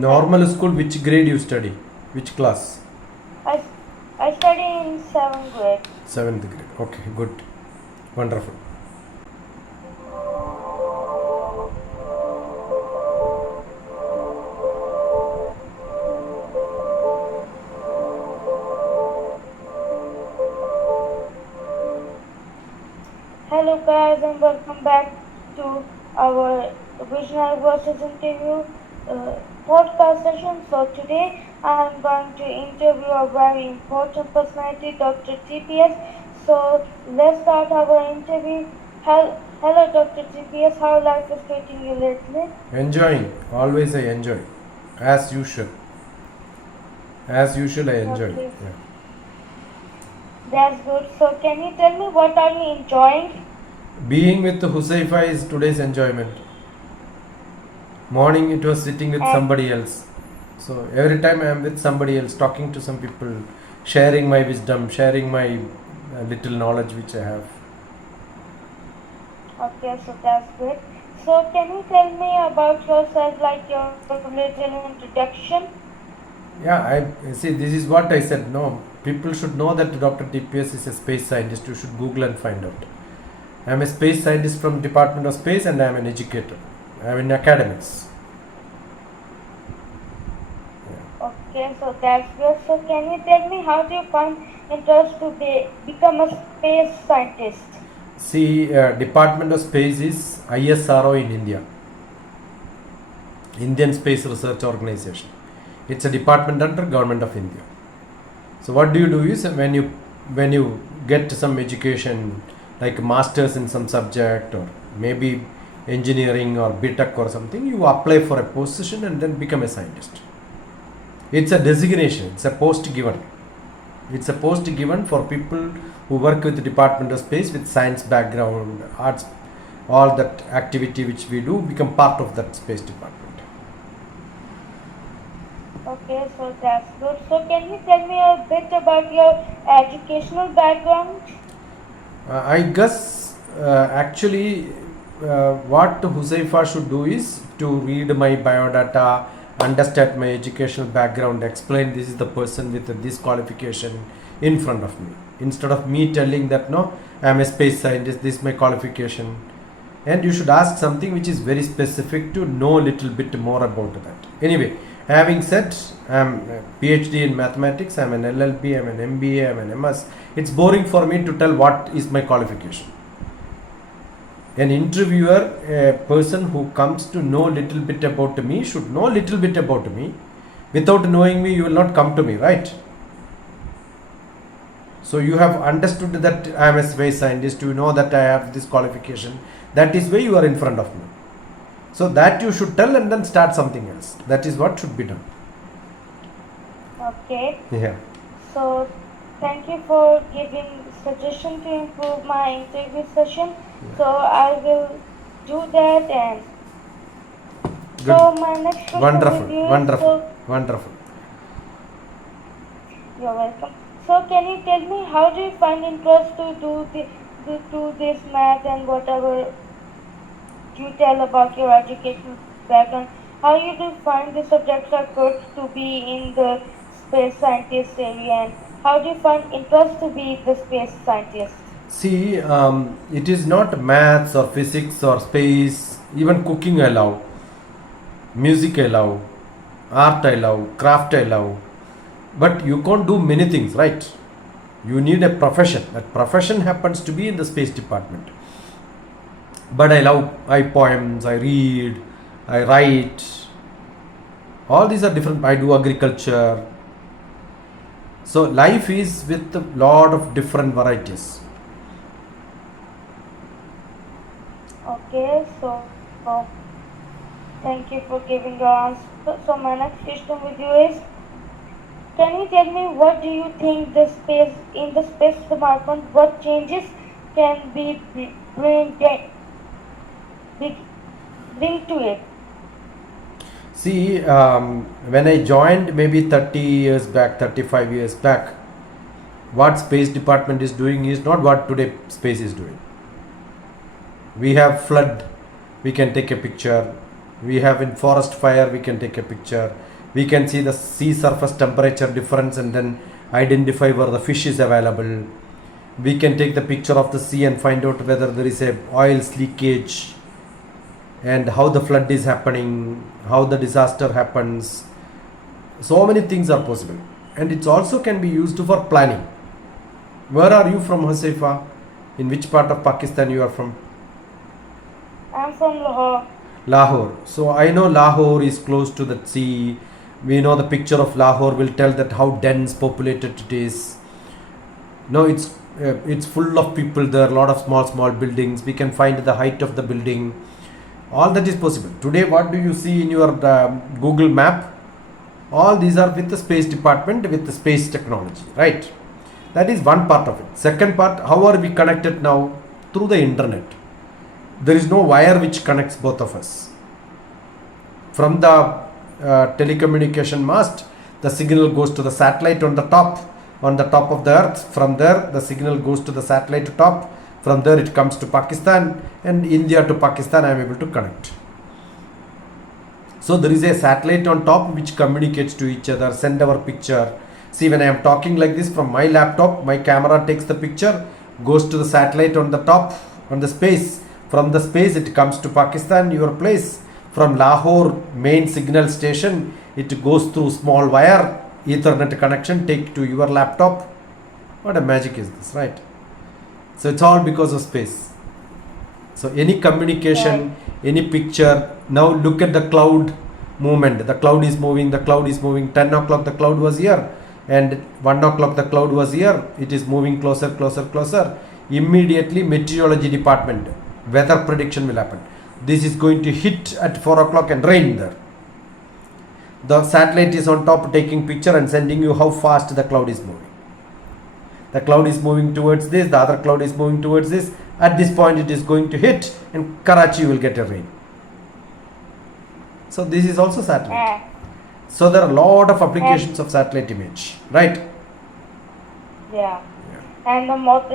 Normal school, which grade you study? Which class? I, I study in 7th grade. 7th grade. Okay, good. Wonderful. Hello guys and welcome back to our Visionary Voices interview podcast session. So today I am going to interview a very important personality, Dr. TPS. So let's start our interview. Hello Dr. TPS, how life is treating you lately? Enjoying. Always I enjoy. As usual. As usual I enjoy. Okay. Yeah. That's good. So can you tell me what are you enjoying? Being with Huzaifa is today's enjoyment. Morning it was sitting with And somebody else. So every time I am with somebody else, talking to some people, sharing my wisdom, sharing my little knowledge which I have. okay, so that's good. So can you tell me about yourself, like your little introduction? Yeah, I see. This is what I said. No, people should know that Dr. TPS is a space scientist. You should Google and find out. I am a space scientist from Department of Space, and I am an educator. I am in academics. Okay, so that's good. So can you tell me how do you find interest to become a space scientist? See, Department of Space is ISRO in India, Indian Space Research Organization. It's a department under Government of India. So what do you do is when you get some education like masters in some subject or maybe engineering or BTech or something, you apply for a position and then become a scientist. It's a designation, it's a post given. It's a post given for people who work with the Department of Space with science background, arts, all that activity which we do become part of that space department. Okay, so that's good. So can you tell me a bit about your educational background? I guess actually what Huzaifa should do is to read my biodata, understand my educational background, explain this is the person with this qualification in front of me. Instead of me telling that no, I am a space scientist, this is my qualification. And you should ask something which is very specific to know a little bit more about that. Anyway, having said, I am a PhD in mathematics, I am an LLB, I am an MBA, I am an MS. It's boring for me to tell what is my qualification. An interviewer, a person who comes to know little bit about me, should know little bit about me. Without knowing me, you will not come to me, right? So you have understood that I am a space scientist, you know that I have this qualification. That is why you are in front of me. So that you should tell and then start something else. That is what should be done. Okay. Yeah. So thank you for giving suggestion to improve my interview session. So I will do that. And Good. so my next question Wonderful. with you is, Wonderful. Wonderful. you're welcome. So can you tell me how do you find interest to do this math and whatever you tell about your educational background? How you do find the subjects are good to be in the space scientist area, and how do you find interest to be the space scientist? See, it is not maths or physics or space, even cooking I love, music I love, art I love, craft I love. But you can't do many things, right? You need a profession. That profession happens to be in the space department. But I poems, I read, I write. All these are different. I do agriculture. So life is with a lot of different varieties. Okay, so thank you for giving your answer. So my next question with you is, can you tell me what do you think the space department, what changes can be bring to it? See, when I joined maybe 30 years back, 35 years back, what space department is doing is not what today space is doing. We have flood, we can take a picture. We have in forest fire, we can take a picture. We can see the sea surface temperature difference and then identify where the fish is available. We can take the picture of the sea and find out whether there is a oil leakage and how the flood is happening, how the disaster happens. So many things are possible, and it also can be used for planning. Where are you from, Huzaifa? In which part of Pakistan you are from? I'm from Lahore. Lahore. So I know Lahore is close to the sea. We know the picture of Lahore will tell that how dense populated it is. No, it's full of people. There are a lot of small buildings. We can find the height of the building. All that is possible. Today, what do you see in your Google map? All these are with the space department, with the space technology, right? That is one part of it. Second part, how are we connected now? Through the internet. There is no wire which connects both of us. From the telecommunication mast, the signal goes to the satellite on the top of the earth. From there, the signal goes to the satellite top. From there, it comes to Pakistan, and India to Pakistan, I am able to connect. So there is a satellite on top which communicates to each other, send our picture. See, when I am talking like this from my laptop, my camera takes the picture, goes to the satellite on the top, on the space. From the space, it comes to Pakistan, your place. From Lahore main signal station, it goes through small wire, Ethernet connection, take to your laptop. What a magic is this, right? So it's all because of space. So any communication, any picture. Now look at the cloud movement. The cloud is moving, 10 o'clock the cloud was here, and 1 o'clock the cloud was here. It is moving closer. Immediately meteorology department, weather prediction will happen. This is going to hit at 4 o'clock and rain there. The satellite is on top taking picture and sending you how fast the cloud is moving. The cloud is moving towards this, the other cloud is moving towards this. At this point it is going to hit, and Karachi will get a rain. So this is also satellite. So there are a lot of applications of satellite image, right? Yeah. And the most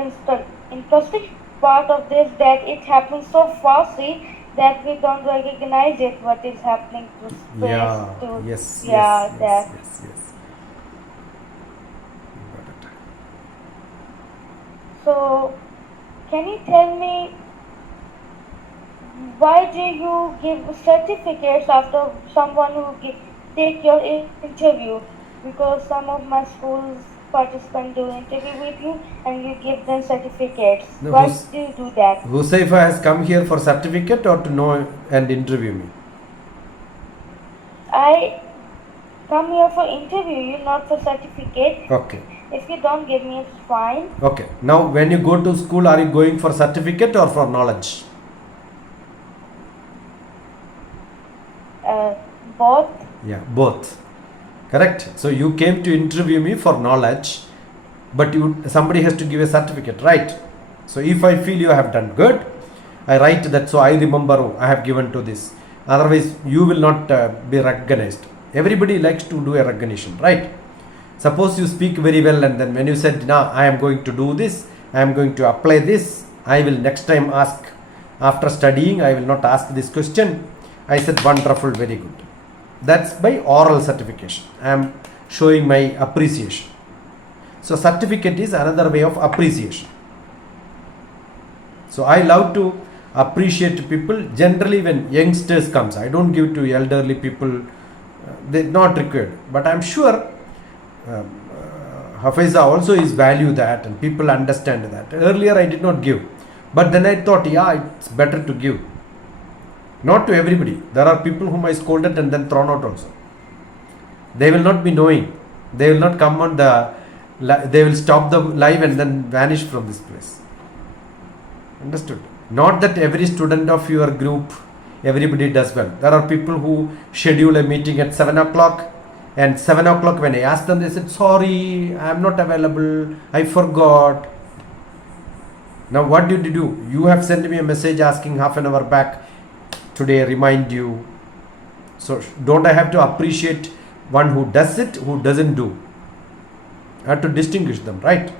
interesting part of this that it happens so fastly that we don't recognize it, what is happening to space. Yes. So, can you tell me why do you give certificates after someone who take your interview? Because some of my schools participants do interview with you and you give them certificates. No, why do you do that? Huzaifa has come here for certificate or to know and interview me? I come here for interview you, not for certificate. Okay. If you don't give me, it's fine. Okay. Now, when you go to school, are you going for certificate or for knowledge? Both. Yeah, both. Correct. So you came to interview me for knowledge, but somebody has to give a certificate, right? So if I feel you have done good, I write that. So I remember, oh, I have given to this. Otherwise, you will not be recognized. Everybody likes to do a recognition, right? Suppose you speak very well, and then when you said, now I am going to do this, I am going to apply this, I will next time ask, after studying, I will not ask this question. I said, wonderful, very good. That's by oral certification. I am showing my appreciation. So certificate is another way of appreciation. So I love to appreciate people. Generally when youngsters comes, I don't give to elderly people, they're not required. But I'm sure Hafiza also is value that, and people understand that. Earlier I did not give, but then I thought, yeah, it's better to give. Not to everybody. There are people whom I scolded and then thrown out also. They will not be knowing. They will not come on they will stop the live and then vanish from this place. Understood? Not that every student of your group, everybody does well. There are people who schedule a meeting at 7 o'clock, and 7 o'clock when I asked them, they said, sorry, I am not available, I forgot. Now what did you do? You have sent me a message asking half an hour back, today remind you. So don't I have to appreciate one who does it, who doesn't do? I have to distinguish them, right?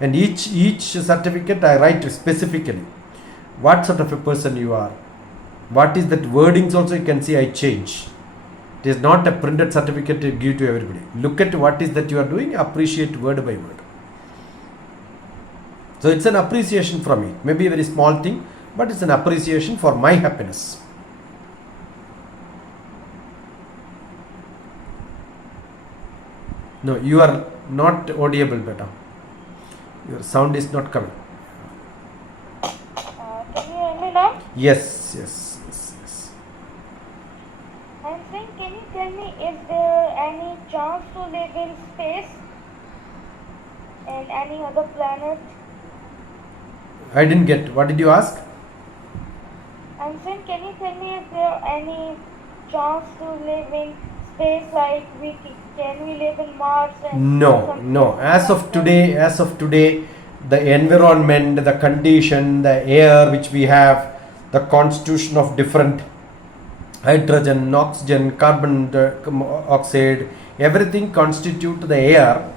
And each certificate I write specifically what sort of a person you are, What is that wordings also you can see I change. It is not a printed certificate to give to everybody. Look at what is that you are doing, appreciate word by word. So it's an appreciation from me. Maybe a very small thing, but it's an appreciation for my happiness. No, you are not audible, beta. Your sound is not coming. Can you hear me now? Yes. I'm saying, can you tell me, is there any chance to live in space and any other planet? I didn't get. What did you ask? I'm saying, can you tell me if there any chance to live in space, like can we live in Mars? And No. As of today, the environment, the condition, the air which we have, the constitution of different hydrogen, oxygen, carbon dioxide, everything constitute the air.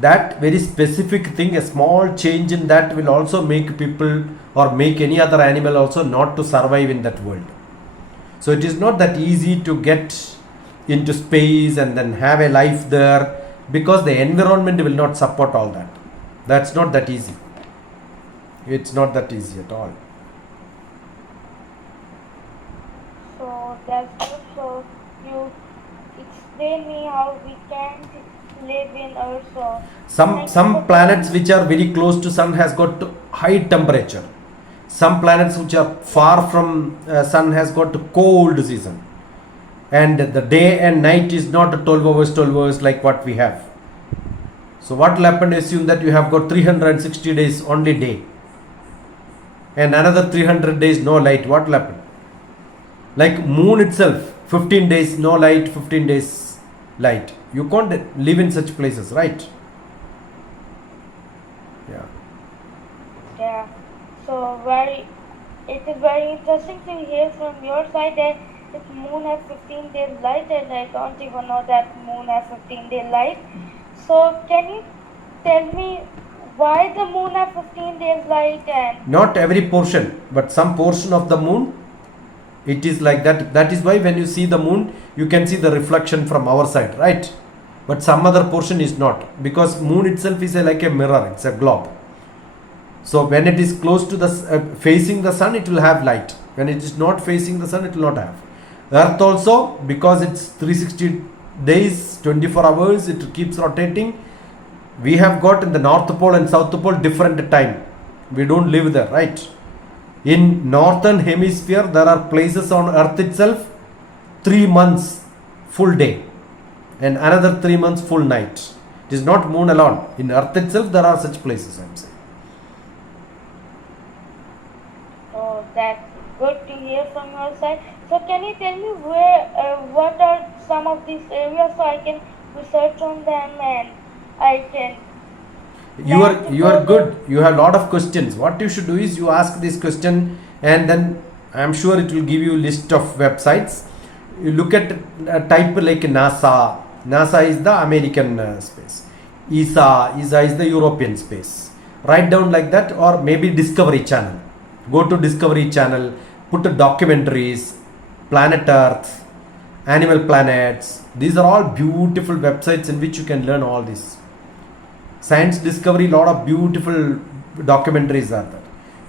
That very specific thing, a small change in that will also make people or make any other animal also not to survive in that world. So it is not that easy to get into space and then have a life there, because the environment will not support all that. That's not that easy. It's not that easy at all. So that's good. So you explain me how we can't live in Earth. So Some planets which are very close to sun has got high temperature. Some planets which are far from sun has got cold season, and the day and night is not 12 hours like what we have. So what will happen? Assume that you have got 360 days only day, and another 300 days no light. What will happen? Like moon itself, 15 days no light, 15 days light. You can't live in such places, right? Yeah. So it is very interesting to hear from your side that if moon has 15 days light, and I don't even know that moon has 15 day light. So can you tell me why the moon has 15 days light? And not every portion, but some portion of the moon, it is like that. That is why when you see the moon, you can see the reflection from our side, right? But some other portion is not, because moon itself is like a mirror, it's a globe. So when it is close to the facing the sun, it will have light. When it is not facing the sun, it will not have. Earth also, because it's 360 days, 24 hours, it keeps rotating. We have got in the North Pole and South Pole different time. We don't live there, right? In northern hemisphere, there are places on Earth itself 3 months full day and another 3 months full night. It is not moon alone. In Earth itself, there are such places, I am saying. oh, that's good to hear from your side. So can you tell me what are some of these areas, so I can research on them and I can. You are good. You have a lot of questions. What you should do is you ask this question, and then I am sure it will give you a list of websites. You look at type like NASA. NASA is the American space. ESA is the European space. Write down like that, or maybe Discovery Channel. Go to Discovery Channel. Put documentaries, Planet Earth, Animal Planets. These are all beautiful websites in which you can learn all this. Science Discovery, lot of beautiful documentaries are there,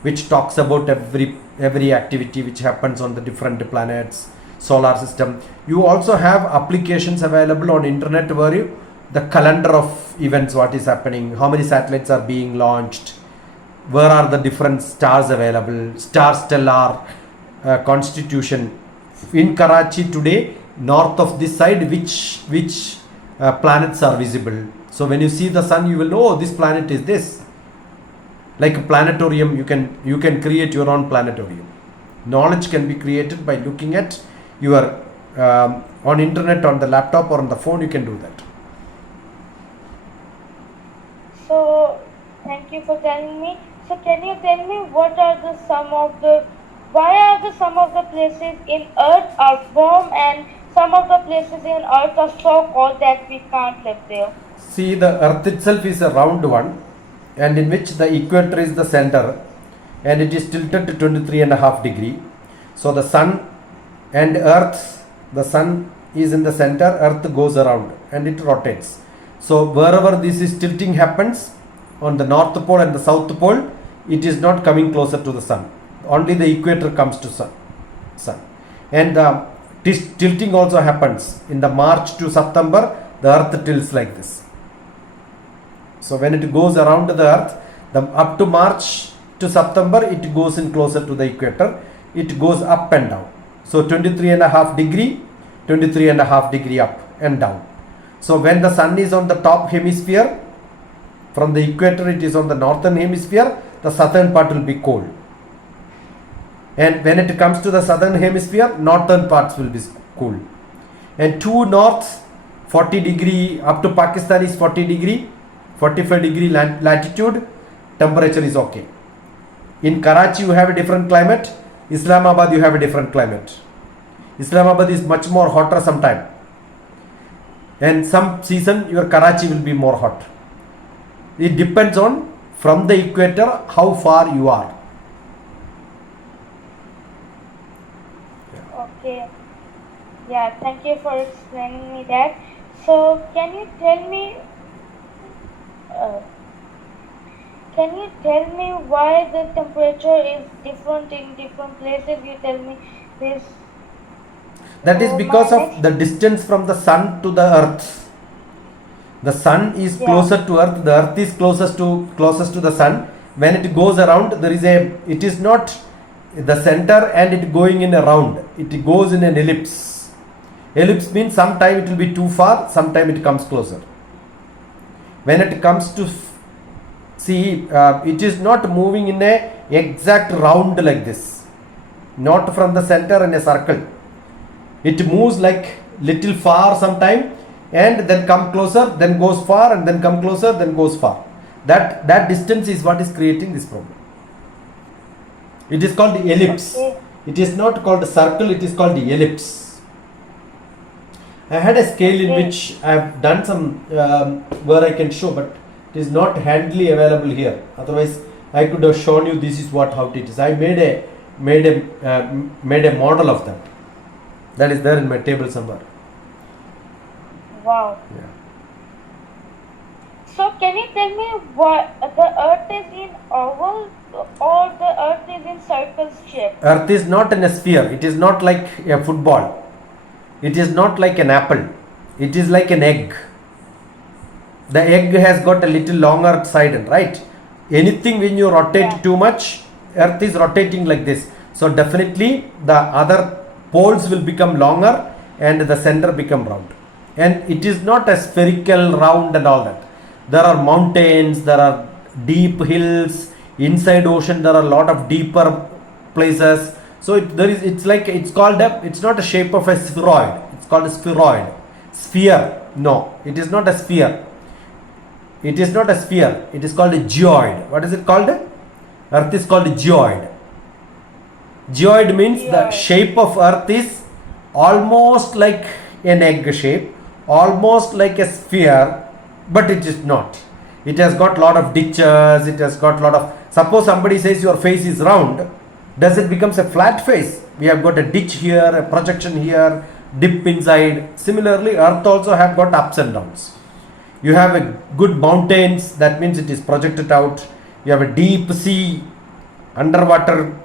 which talks about every activity which happens on the different planets, solar system. You also have applications available on internet where the calendar of events, what is happening, how many satellites are being launched, where are the different stars available, star stellar constitution. In Karachi today, north of this side, which planets are visible. So when you see the sun, you will know, oh, this planet is this. Like a planetarium, you can create your own planetarium. Knowledge can be created by looking at your on internet, on the laptop or on the phone. You can do that. So thank you for telling me. So can you tell me what are why are some of the places in Earth are warm and some of the places in Earth are so cold that we can't live there? See, the Earth itself is a round one, and in which the equator is the center, and it is tilted to 23.5 degree, So the sun and earth, the sun is in the center, earth goes around and it rotates. So wherever this is tilting happens, on the north pole and the south pole, it is not coming closer to the sun. Only the equator comes to sun. And tilting also happens in the March to September, the earth tilts like this. So when it goes around the earth, up to March to September, it goes in closer to the equator. It goes up and down. So 23.5 degree, 23.5 degree up and down. So when the sun is on the top hemisphere, from the equator it is on the northern hemisphere, the southern part will be cold. And when it comes to the southern hemisphere, northern parts will be cool. And to north, 40 degree, up to Pakistan is 40 degree, 45 degree latitude, temperature is okay. In Karachi you have a different climate, Islamabad you have a different climate. Islamabad is much more hotter sometime. And some season your Karachi will be more hot. It depends on from the equator how far you are. Okay. Yeah, thank you for explaining me that. So can you tell me why the temperature is different in different places? You tell me this. That is because of the distance from the sun to the earth. The sun is closer to earth, the earth is closest to the sun. When it goes around, it is not the center and it going in a round. It goes in an ellipse. Ellipse means sometime it will be too far, sometime it comes closer. When it comes to it is not moving in a exact round like this. Not from the center in a circle. It moves like little far sometime and then come closer, then goes far, and then come closer, then goes far. That distance is what is creating this problem. It is called the ellipse. It is not called a circle, it is called the ellipse. I had a scale in which I have done some where I can show, but it is not handily available here. Otherwise, I could have shown you this is how it is. I made a model of that. That is there in my table somewhere. Wow. Yeah. So can you tell me what the earth is in oval or the earth is in circle shape? Earth is not in a sphere. It is not like a football. It is not like an apple. It is like an egg. The egg has got a little longer side, right? Anything when you rotate too much, earth is rotating like this. So definitely the other poles will become longer and the center become round. And it is not a spherical round and all that. There are mountains, there are deep hills, inside ocean there are a lot of deeper places. So it's not a shape of a spheroid. It's called a spheroid. Sphere. No, it is not a sphere. It is not a sphere. It is called a geoid. What is it called? Earth is called a geoid. Geoid means the shape of earth is almost like an egg shape, almost like a sphere, but it is not. It has got lot of ditches, it has got lot of, suppose somebody says your face is round, does it becomes a flat face? We have got a ditch here, a projection here, dip inside. Similarly, earth also have got ups and downs. You have a good mountains, that means it is projected out. You have a deep sea, underwater,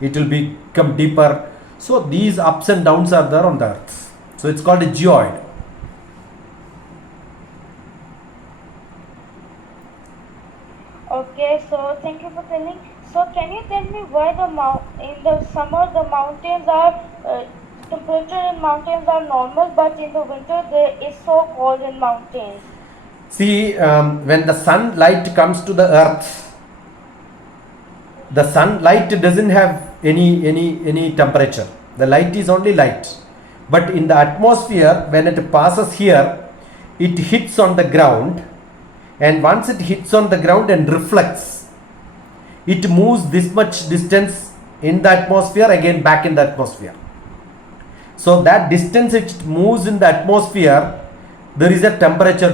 it will become deeper. So these ups and downs are there on the earth. So it's called a geoid. Okay, so thank you for telling. So can you tell me why in the summer the mountains are temperature in mountains are normal, but in the winter there is so cold in mountains? See, when the sunlight comes to the earth, the sunlight doesn't have any temperature. The light is only light. But in the atmosphere, when it passes here, it hits on the ground, and once it hits on the ground and reflects, it moves this much distance in the atmosphere, again back in the atmosphere. So that distance it moves in the atmosphere, there is a temperature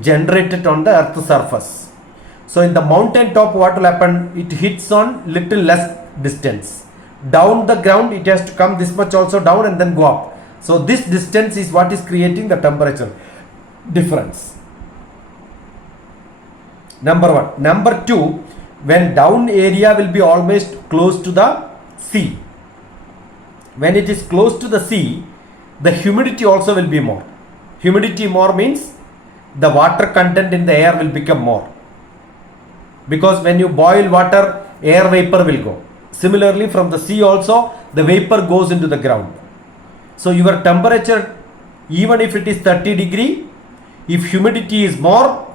generated on the earth's surface. So in the mountain top, what will happen? It hits on little less distance. down the ground, it has to come this much also down and then go up. So this distance is what is creating the temperature difference. Number one. Number two, when down area will be almost close to the sea. When it is close to the sea, the humidity also will be more. Humidity more means the water content in the air will become more. Because when you boil water, air vapor will go. Similarly, from the sea also, the vapor goes into the ground. So your temperature, even if it is 30 degree, if humidity is more,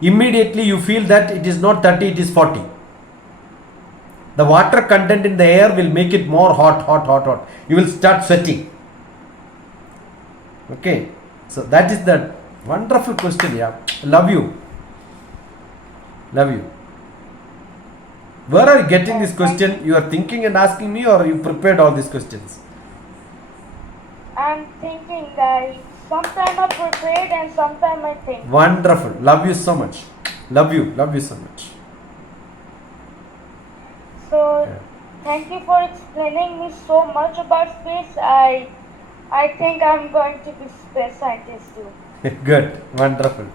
immediately you feel that it is not 30, it is 40. The water content in the air will make it more hot. You will start sweating. Okay, so that is the wonderful question. Yeah, love you. Where are you getting this question? You are thinking and asking me, or you prepared all these questions? I'm thinking that sometime I prepared and sometime I think. Wonderful. Love you so much. Love you so much. So, thank you for explaining me so much about space. I think I'm going to be space scientist too. Good. Wonderful.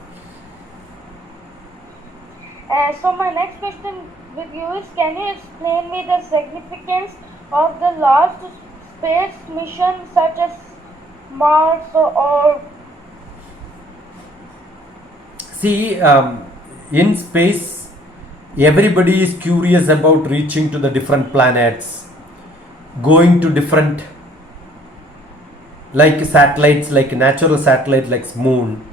So my next question with you is, can you explain me the significance of the last space mission such as Mars or See, in space, everybody is curious about reaching to the different planets, going to different, like satellites, like natural satellite like moon.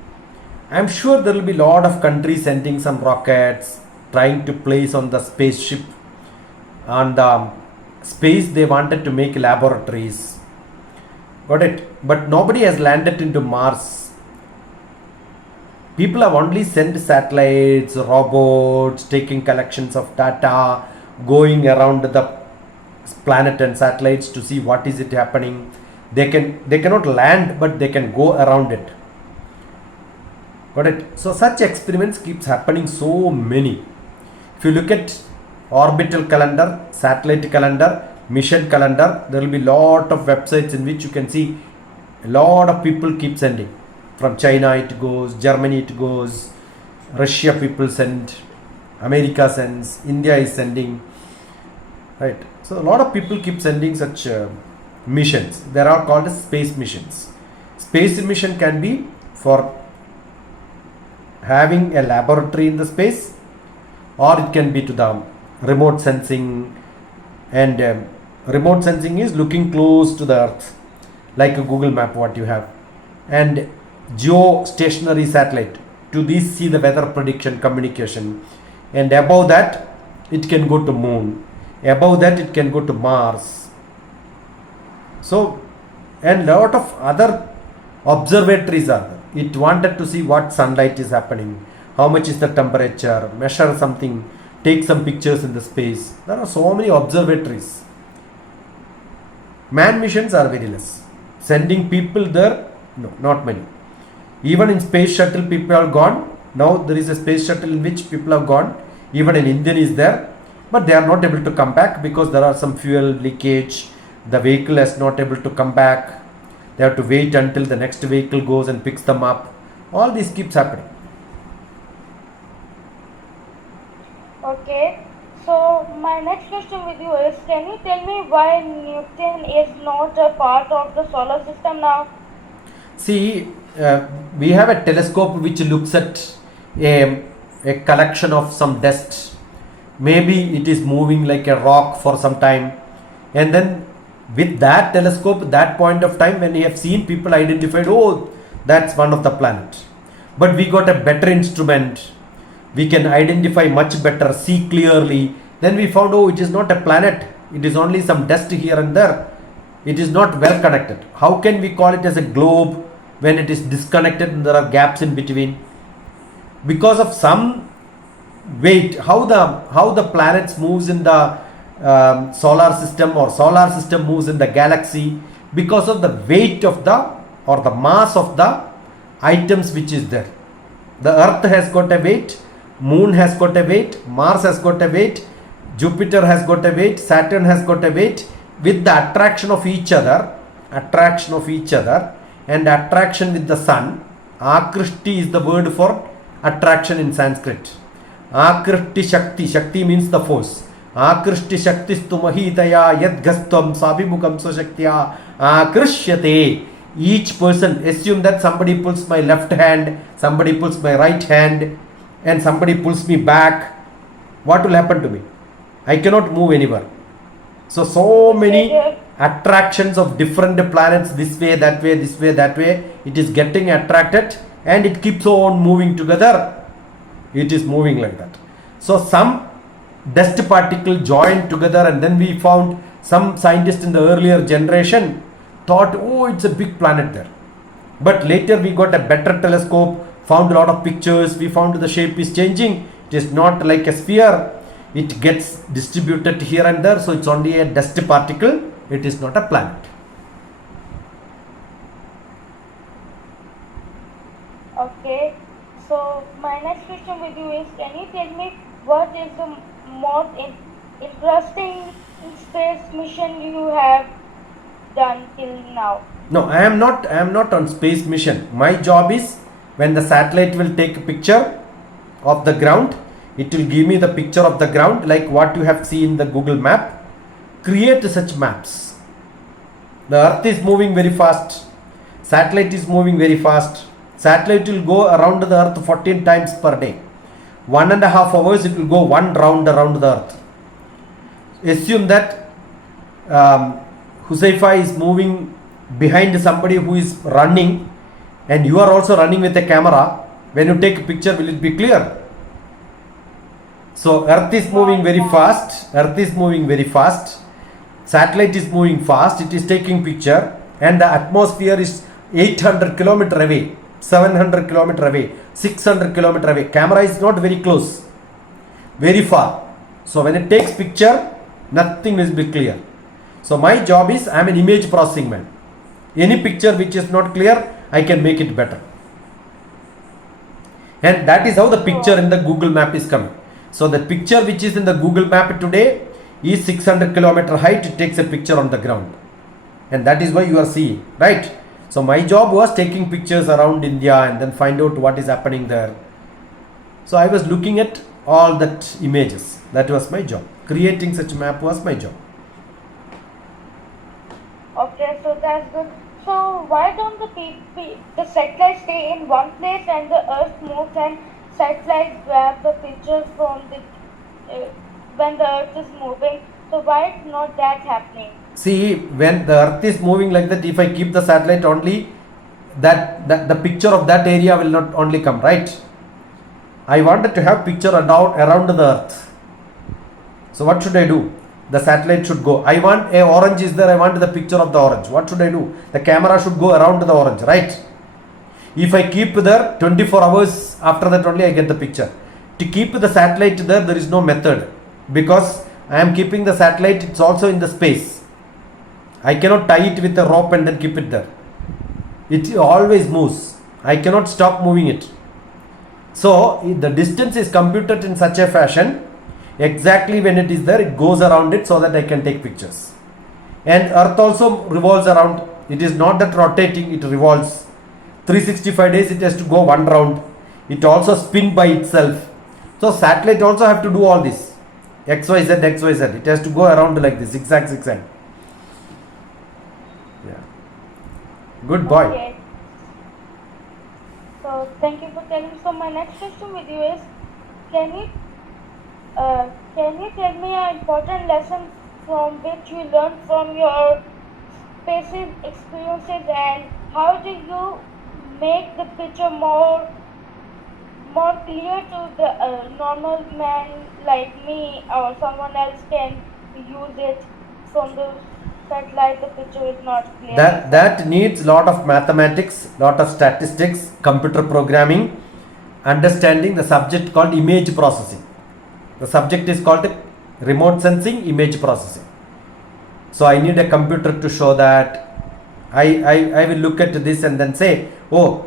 I'm sure there will be a lot of countries sending some rockets, trying to place on the spaceship. On the space, they wanted to make laboratories. Got it? But nobody has landed into Mars. People have only sent satellites, robots, taking collections of data, going around the planet and satellites to see what is it happening. They cannot land, but they can go around it. Got it? So such experiments keeps happening so many. If you look at orbital calendar, satellite calendar, mission calendar, there will be lot of websites in which you can see a lot of people keep sending. From China it goes, Germany it goes, Russia people send, America sends, India is sending, right? So a lot of people keep sending such missions. They are called as space missions. Space mission can be for having a laboratory in the space, or it can be to the remote sensing, and remote sensing is looking close to the earth, like a Google map what you have, and geostationary satellite to this see the weather prediction communication, and above that it can go to moon, above that it can go to Mars. So, and lot of other observatories are there. It wanted to see what sunlight is happening, how much is the temperature, measure something, take some pictures in the space. There are so many observatories. Man missions are very less. Sending people there, no, not many. Even in space shuttle people are gone. Now there is a space shuttle in which people have gone. Even an Indian is there, but they are not able to come back because there are some fuel leakage. The vehicle is not able to come back. They have to wait until the next vehicle goes and picks them up. All this keeps happening. okay? So my next question with you is, can you tell me why Newton is not a part of the solar system now? See, we have a telescope which looks at a collection of some dust. Maybe it is moving like a rock for some time, and then with that telescope, that point of time when we have seen, people identified, oh, that's one of the planet. But we got a better instrument, we can identify much better, see clearly. Then we found, oh, it is not a planet, it is only some dust here and there. It is not well connected. How can we call it as a globe when it is disconnected and there are gaps in between? Because of some weight, how the planets moves in the solar system, or solar system moves in the galaxy, because of the weight of the, or the mass of the items which is there. The earth has got a weight, moon has got a weight, Mars has got a weight, Jupiter has got a weight, Saturn has got a weight, with the attraction of each other, and attraction with the sun. Akrishti is the word for attraction in Sanskrit. Akrishti Shakti, Shakti means the force. Akrishti Shaktistu Mahitaya Yadghastvam Sabhimukam Swashaktya Akrishyate. Each person, assume that somebody pulls my left hand, somebody pulls my right hand, and somebody pulls me back. What will happen to me? I cannot move anywhere. So many attractions of different planets, this way, that way, this way, that way. It is getting attracted and it keeps on moving together. It is moving like that. So some dust particle joined together, and then we found some scientists in the earlier generation thought, oh, it's a big planet there. But later we got a better telescope, found a lot of pictures, we found the shape is changing. It is not like a sphere. It gets distributed here and there, so it's only a dust particle. It is not a planet. Okay, so my next question with you is, can you tell me what is the most interesting space mission you have done till now? No, I am not on space mission. My job is, when the satellite will take a picture of the ground, it will give me the picture of the ground like what you have seen in the Google map. Create such maps. The earth is moving very fast. Satellite is moving very fast. Satellite will go around the earth 14 times per day. 1.5 hours it will go one round around the earth. Assume that Huzaifa is moving behind somebody who is running, and you are also running with a camera. When you take a picture, will it be clear? So earth is moving very fast. Satellite is moving fast. It is taking picture, and the atmosphere is 800 kilometer away, 700 kilometer away, 600 kilometer away. Camera is not very close, very far. So when it takes picture, nothing will be clear. So my job is, I am an image processing man. Any picture which is not clear, I can make it better. And that is how the picture in the Google map is coming. So the picture which is in the Google map today is 600 kilometer height. It takes a picture on the ground, and that is why you are seeing, right? So my job was taking pictures around India and then find out what is happening there. So I was looking at all that images. That was my job. Creating such map was my job. Okay, so that's good. So why don't the satellite stay in one place and the earth moves and satellite grab the pictures from the when the earth is moving? So why is not that happening? See, when the earth is moving like that, if I keep the satellite only, that the picture of that area will not only come, right? I wanted to have picture around the earth. So what should I do? The satellite should go. I want a orange is there. I want the picture of the orange. What should I do? The camera should go around the orange, right? If I keep there 24 hours, after that only I get the picture. To keep the satellite there is no method, because I am keeping the satellite, it's also in the space. I cannot tie it with a rope and then keep it there. It always moves. I cannot stop moving it. So the distance is computed in such a fashion, exactly when it is there, it goes around it so that I can take pictures. And earth also revolves around. It is not that rotating, it revolves. 365 days it has to go one round. It also spin by itself. So satellite also have to do all this. XYZ, XYZ. It has to go around like this, zigzag, zigzag. Yeah. Good boy. Okay. So thank you for telling. So my next question with you is, can you tell me an important lesson from which you learned from your space experiences, and how do you make the picture more clear to the normal man like me or someone else can use it from the satellite? The picture is not clear. That needs lot of mathematics, lot of statistics, computer programming, understanding the subject called image processing. The subject is called remote sensing image processing. So I need a computer to show that. I will look at this and then say, oh,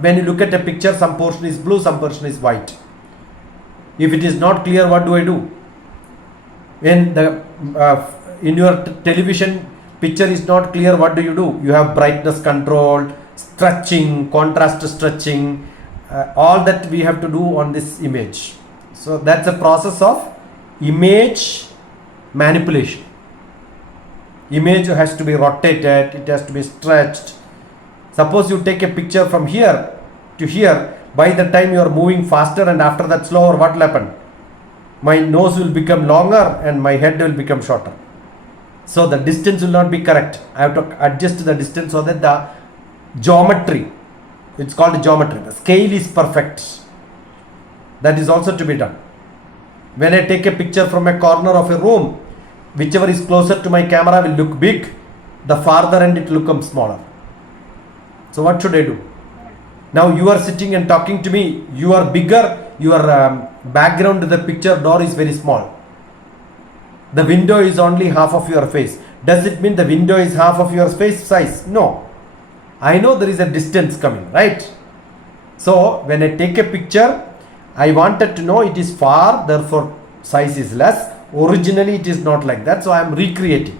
when you look at a picture, some portion is blue, some portion is white. If it is not clear, what do I do? When the in your television picture is not clear, what do? You have brightness control, stretching, contrast stretching, all that we have to do on this image. So that's a process of image manipulation. Image has to be rotated, it has to be stretched. Suppose you take a picture from here to here, by the time you are moving faster and after that slower, what will happen? My nose will become longer and my head will become shorter. So the distance will not be correct. I have to adjust the distance so that the geometry, it's called geometry, the scale is perfect. That is also to be done. When I take a picture from a corner of a room, whichever is closer to my camera will look big, the farther end it will become smaller. So what should I do? Now you are sitting and talking to me, you are bigger, your background, the picture door is very small. The window is only half of your face. Does it mean the window is half of your face size? No. I know there is a distance coming, right? So when I take a picture, I wanted to know it is far, therefore size is less. Originally it is not like that, so I am recreating.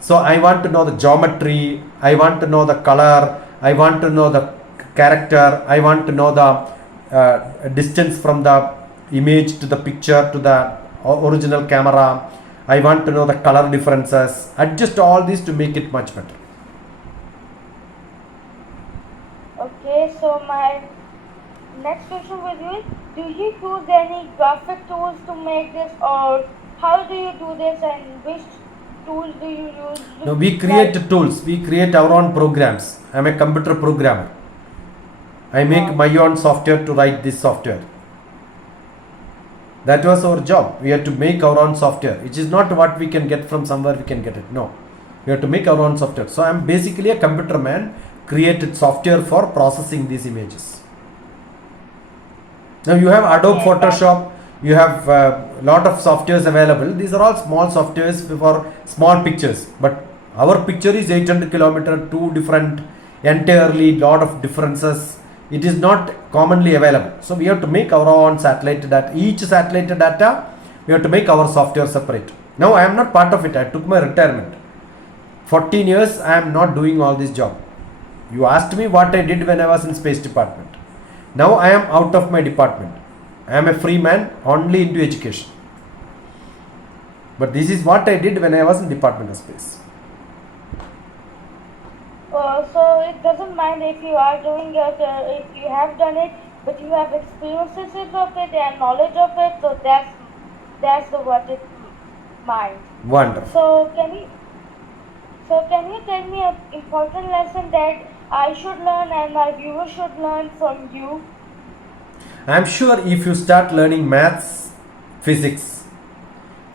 So I want to know the geometry, I want to know the color, I want to know the character, I want to know the distance from the image to the picture to the original camera, I want to know the color differences, adjust all these to make it much better. Okay, so my next question with you is, do you use any graphic tools to make this, or how do you do this, and which tools do you use? No, we create tools, we create our own programs. I am a computer programmer. I make my own software to write this software. That was our job. We had to make our own software. It is not what we can get from somewhere we can get it. No. We have to make our own software. So I am basically a computer man, created software for processing these images. Now you have Adobe Photoshop, you have a lot of softwares available. These are all small softwares for small pictures. But our picture is 800 kilometers, two different, entirely lot of differences. It is not commonly available. So we have to make our own satellite data. Each satellite data, we have to make our software separate. Now I am not part of it. I took my retirement. 14 years I am not doing all this job. You asked me what I did when I was in space department. Now I am out of my department. I am a free man, only into education. But this is what I did when I was in Department of Space. So it doesn't mind if you are doing it, if you have done it, but you have experiences of it and knowledge of it. So that's the what it mind. Wonderful. So can you tell me an important lesson that I should learn and my viewers should learn from you? I am sure if you start learning maths, physics,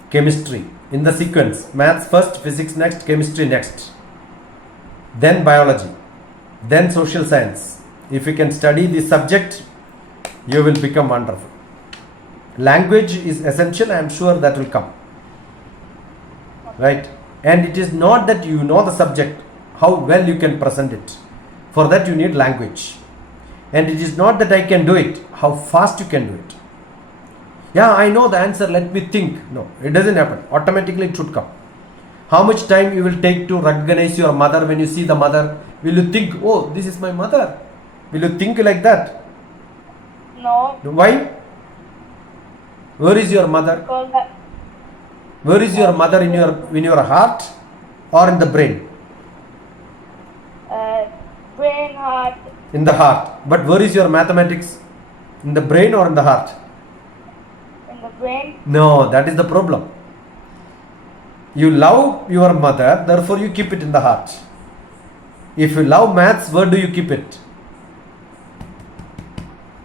chemistry in the sequence, maths first, physics next, chemistry next, then biology, then social science. If you can study this subject, you will become wonderful. Language is essential. I am sure that will come. Right? And it is not that you know the subject, how well you can present it. For that you need language. And it is not that I can do it, how fast you can do it. Yeah, I know the answer, let me think. No, it doesn't happen. Automatically it should come. How much time you will take to recognize your mother when you see the mother? Will you think, oh, this is my mother? Will you think like that? No. Why? Where is your mother? Where is your mother in your heart or in the brain? Brain, heart. In the heart. But where is your mathematics? In the brain or in the heart? In the brain. No, that is the problem. You love your mother, therefore you keep it in the heart. If you love maths, where do you keep it?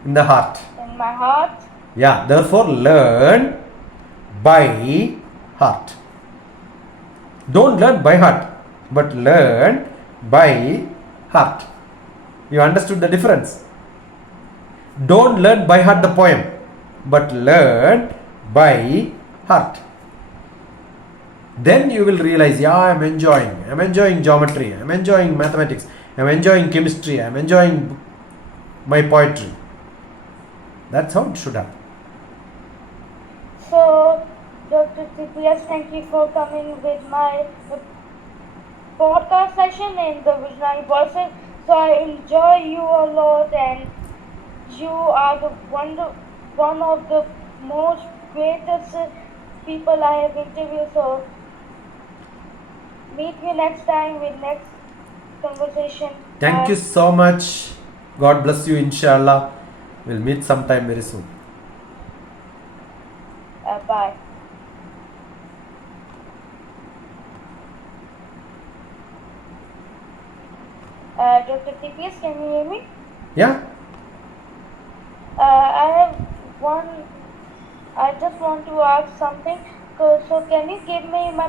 In the heart. In my heart. Yeah, therefore learn by heart. Don't learn by heart, but learn by heart. You understood the difference? Don't learn by heart the poem, but learn by heart. Then you will realize, yeah, I'm enjoying geometry, I'm enjoying mathematics, I'm enjoying chemistry, I'm enjoying my poetry. That's how it should happen. So Dr. TPS, thank you for coming with my podcast session in the Visionary Voices. So I enjoy you a lot, and you are one of the most greatest people I have interviewed. So meet you next time with next conversation. Thank you so much. God bless you, inshallah. We'll meet sometime very soon. Bye. Dr. TPS, can you hear me? Yeah? I have one. I just want to ask something. So can you give me my